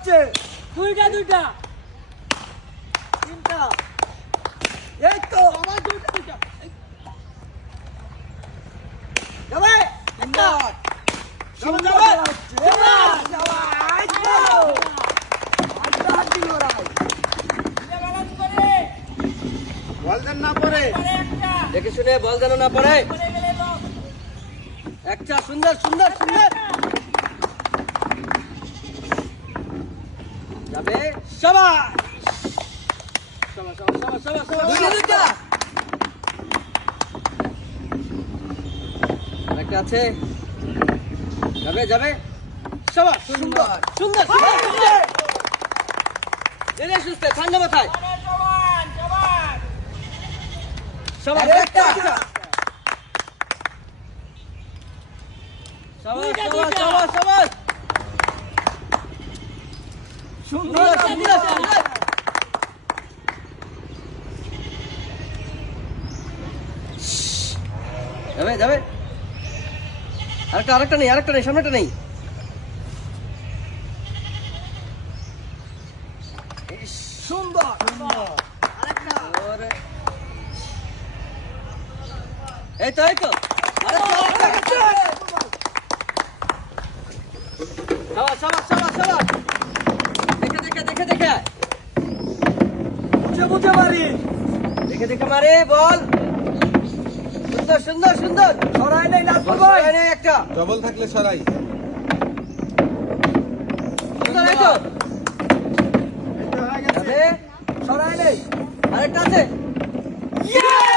হচ্ছে দুইটা তিনটা এই তো আমার দুইটা যাবে তিনটা সুন্দর যাবে। খেলা হচ্ছে এই তো হাড্ডাহাড্ডি লড়াই ব্যালেন্স করে বল দেন না পড়ে পরে একটা দেখে শুনে বল যেন না পড়ে। পরে গেলে লস একটা সুন্দর সুন্দর সুন্দর যাবে। শাবাশ শাবাশ শাবাশ শাবাশ শাবাশ দুইটা একটা আছে যাবে যাবে। শাবাশ সুন্দর সুন্দর সুন্দর সুন্দর। ধীরে সুস্থে ঠান্ডা মাথায়। মানে জওয়ান শাবাশ একটা। শাবাশ দুইটা, শাবাশ দুইটা। শাবাশ শাবাশ সুন্দর সুন্দর সুন্দর সুন্দর। যাবে যাবে। আরেকটা নেই সামনেটা নেই। ইস, সুন্দর আরেকটা। ওরে। এই তো আরেকটা। শাবাশ শাবাশ শাবাশ শাবাশ। দেখে বুঝে বুঝে মারি দেখে মারে বল। সুন্দর সুন্দর সুন্দর। ছড়াই নেই নাজমুল ভাই এই নে একটা ডবল থাকলে সরাই। সুন্দর। এই তো এটা হয়ে গেছে যাবে। ছড়াই নেই আরেকটা আছে। ইয়ে